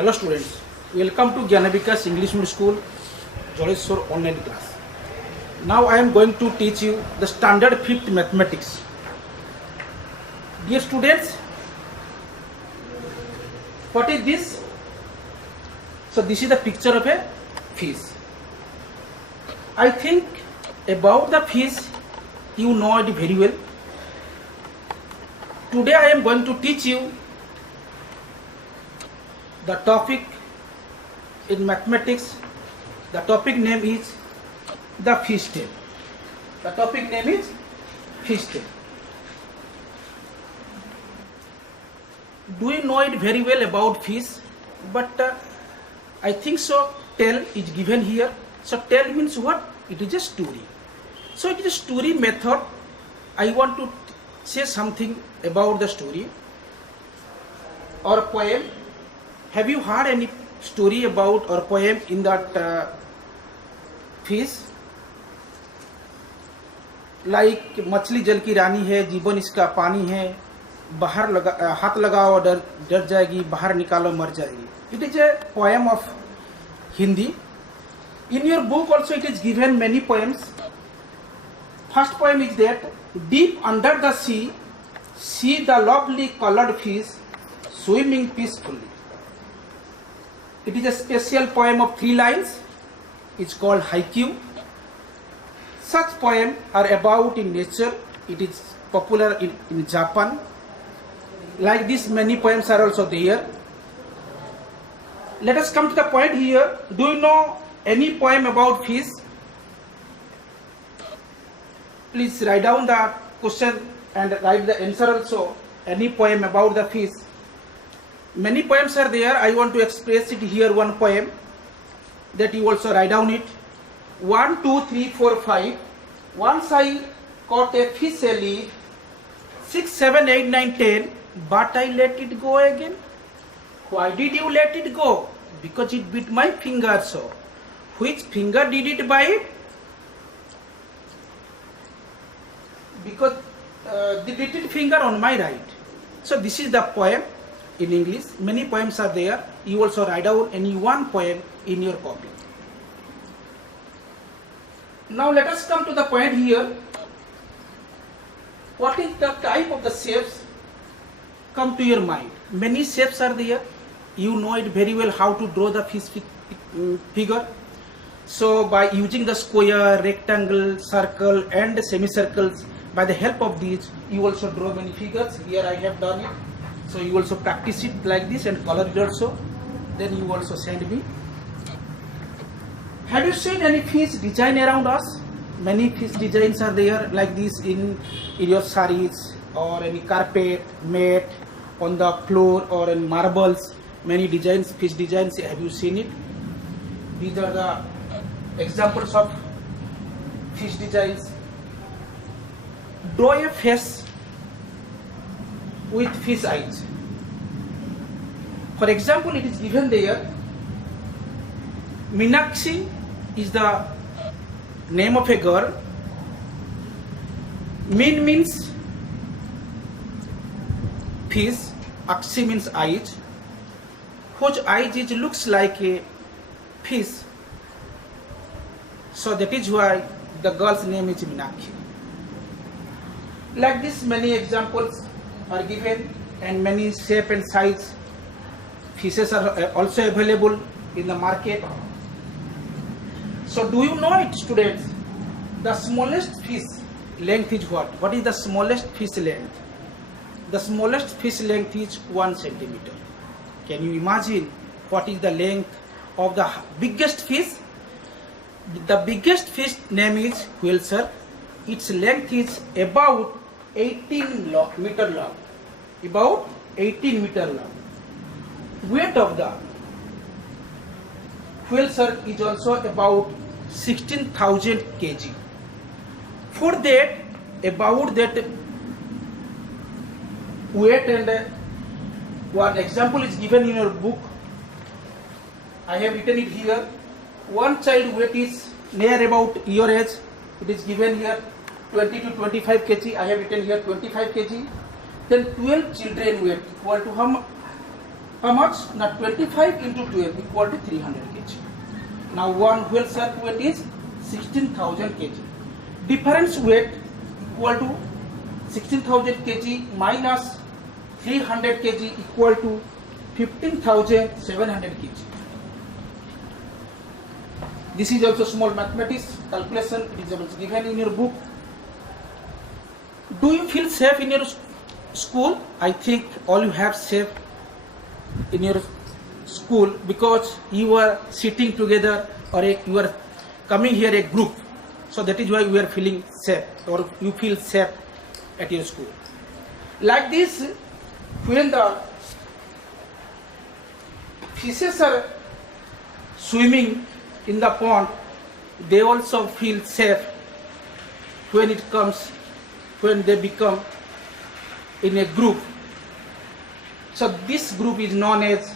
Hello students, welcome to Gyanavikas English Medium School, Joleshwar online class. Now I am going to teach you the standard 5th mathematics. Dear students, what is this? So this is the picture of a fish. I think about the fish you know it very well. Today I am going to teach you the topic in mathematics. The topic name is the fish tail. The topic name is fish tail. Do you know it very well about fish? But I think so. Tail is given here. So tail means what? It is a story. So it is a story method. I want to say something about the story or poem. Have you heard any story about or poem in that fish? Like मछली जल की रानी है, जीवन इसका पानी है, बाहर लगा हाथ लगाओ डर जाएगी, बाहर निकालो मर जाएगी. It is a poem of Hindi. In your book also it is given many poems. First poem is that deep under the sea, see the lovely colored fish swimming peacefully. It is a special poem of 3 lines. It's called Haikyuu. Such poems are about in nature. It is popular in Japan. Like this, many poems are also there. Let us come to the point here. Do you know any poem about fish? Please write down the question and write the answer also. Any poem about the fish? Many poems are there. I want to express it here. One poem that you also write down it. 1, 2, 3, 4, 5. Once I caught a fish a leaf. 6, 7, 8, 9, 10. But I let it go again. Why did you let it go? Because it bit my finger so. Which finger did it bite? Because the little finger on my right. So this is the poem. In English, many poems are there. You also write down any one poem in your copy. Now let us come to the point here. What is the type of the shapes come to your mind? Many shapes are there. You know it very well how to draw the fish figure. So by using the square, rectangle, circle and semicircles, by the help of these, you also draw many figures. Here I have done it. So you also practice it like this and color it also. Then you also send me. Have you seen any fish design around us? Many fish designs are there like this in your sarees or any carpet, mat, on the floor or in marbles. Many designs, fish designs. Have you seen it? These are the examples of fish designs. Draw a face with fish eyes. For example, it is given there. Meenakshi is the name of a girl. Meen means fish. Akshi means eyes. Whose eyes it looks like a fish. So that is why the girl's name is Meenakshi. Like this, many examples are given and many shape and size fishes are also available in the market. So do you know it, students? The smallest fish length is what? What is the smallest fish length? The smallest fish length is 1 centimeter. Can you imagine what is the length of the biggest fish? The biggest fish name is whale shark. Its length is about 18 meter long. About 18 meter long. Weight of the whale shark is also about 16,000 kg. For that, about that weight and one example is given in your book. I have written it here. One child weight is near about your age. It is given here 20 to 25 kg. I have written here 25 kg. Then 12 children weight equal to how How much? Now 25 into 12 equal to 300 kg. Now one wheel sack weight is 16,000 kg. Difference weight equal to 16,000 kg minus 300 kg equal to 15,700 kg. This is also small mathematics calculation. It is also given in your book. Do you feel safe in your school? I think all you have safe in your school because you are sitting together or you are coming here a group. So that is why you are feeling safe or you feel safe at your school. Like this, when the fishes are swimming in the pond, they also feel safe when they become in a group. So this group is known as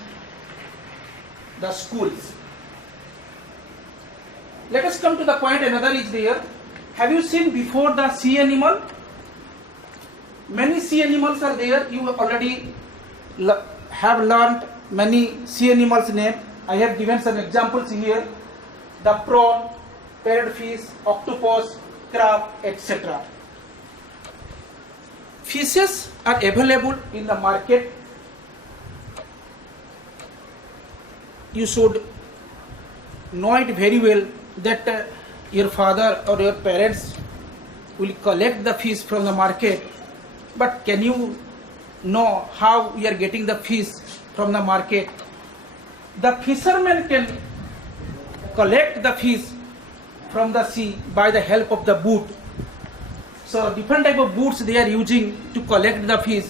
the schools. Let us come to the point. Another is there. Have you seen before the sea animal? Many sea animals are there. You already have learned many sea animals name. I have given some examples here. The prawn, parrotfish, octopus, crab, etc. Fishes are available in the market. You should know it very well that your father or your parents will collect the fish from the market. But can you know how we are getting the fish from the market? The fishermen can collect the fish from the sea by the help of the boat. So different type of boats they are using to collect the fish.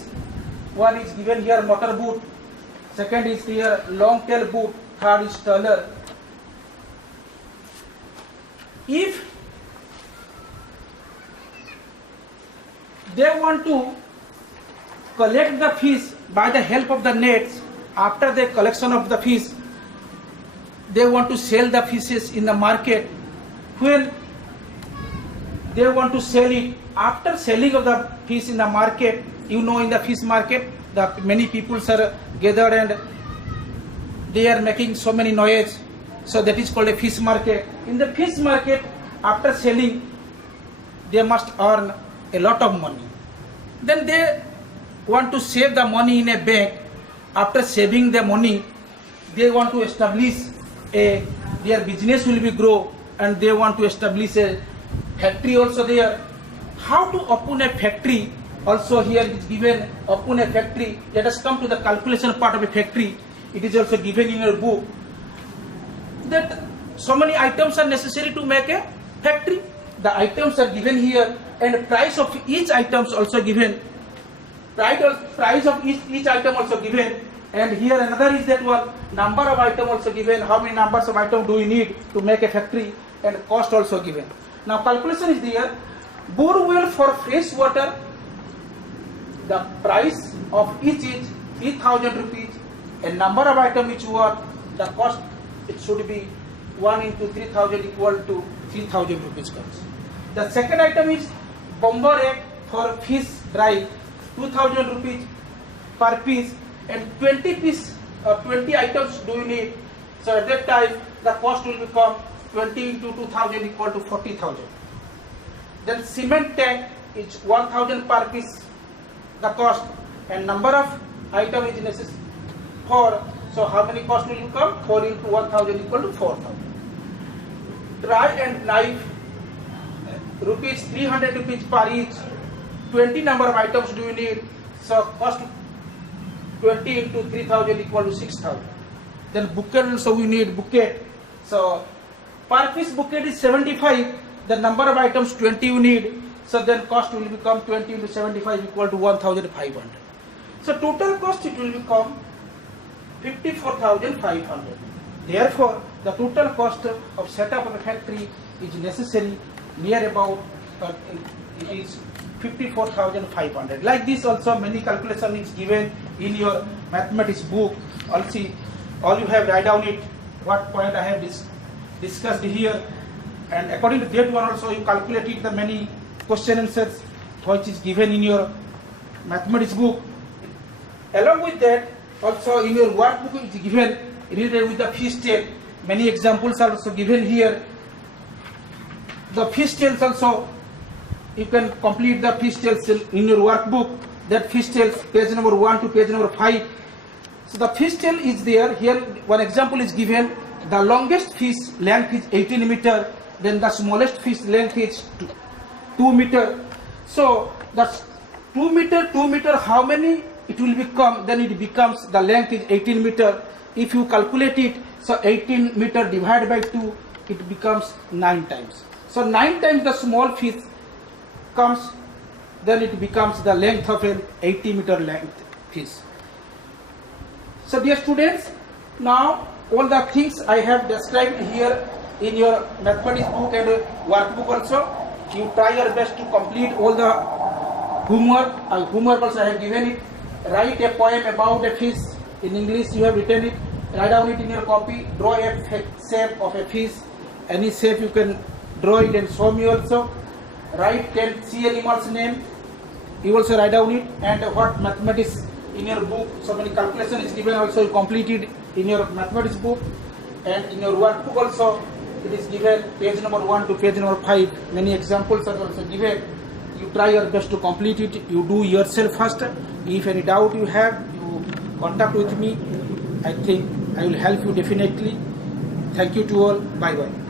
One is given here motor boat, second is here long tail boat, third is trawler. If they want to collect the fish by the help of the nets, after the collection of the fish, they want to sell the fishes in the market. When they want to sell it, after selling of the fish in the market, you know, in the fish market, the many people are gathered and they are making so many noise. So that is called a fish market. In the fish market, after selling, they must earn a lot of money. Then they want to save the money in a bank. After saving the money, they want to establish their business will be grow, and they want to establish a factory also there. How to open a factory? Also here is given open a factory. Let us come to the calculation part of a factory. It is also given in your book that so many items are necessary to make a factory. The items are given here and price of each item is also given. Price of each item also given, and here another is that one number of item also given. How many numbers of item do we need to make a factory, and cost also given. Now calculation is there. Bore well for fresh water. The price of each is 3,000 rupees. A number of item which were the cost, it should be 1 into 3,000 equal to 3,000 rupees comes. The second item is bomber egg for fish dry, 2,000 rupees per piece, and 20 items do you need. So at that time the cost will become 20 into 2,000 equal to 40,000. Then cement tank is 1,000 per piece the cost, and number of item is necessary 4. So how many cost will become? 4 into 1,000 equal to 4,000. Try and knife, rupees 300 rupees per each. 20 number of items do you need? So cost 20 into 3,000 equal to 6,000. Then bouquet also we need bouquet. So per piece bouquet is 75. The number of items 20 you need. So then cost will become 20 into 75 equal to 1,500. So total cost it will become 54,500. Therefore, the total cost of setup of a factory is necessary near about it is 54,500. Like this also many calculation is given in your mathematics book. Also, all you have write down it what point I have discussed here, and according to that one also you calculated the many question answers which is given in your mathematics book. Along with that, Also in your workbook it is given related with the fish tail. Many examples are also given here. The fish tails also, you can complete the fish tails in your workbook. That fish tails, page number 1 to page number 5. So the fish tail is there. Here one example is given. The longest fish length is 18 meter. Then the smallest fish length is 2 meter. So that's 2 meter, how many it will become? Then it becomes, the length is 18 meter. If you calculate it, so 18 meter divided by 2, it becomes 9 times. So 9 times the small fish comes, then it becomes the length of an 80 meter length fish. So dear students, now all the things I have described here in your mathematics book and workbook also, you try your best to complete all the homework. Homework also I have given it. Write a poem about a fish. In English you have written it. Write down it in your copy. Draw a shape of a fish. Any shape you can draw it and show me also. Write 10 sea animals name. You also write down it, and what mathematics in your book. So many calculation is given also, you complete it in your mathematics book, and in your workbook also it is given page number 1 to page number 5. Many examples are also given. You try your best to complete it. You do yourself first. If any doubt you have, you contact with me. I think I will help you definitely. Thank you to all. Bye bye.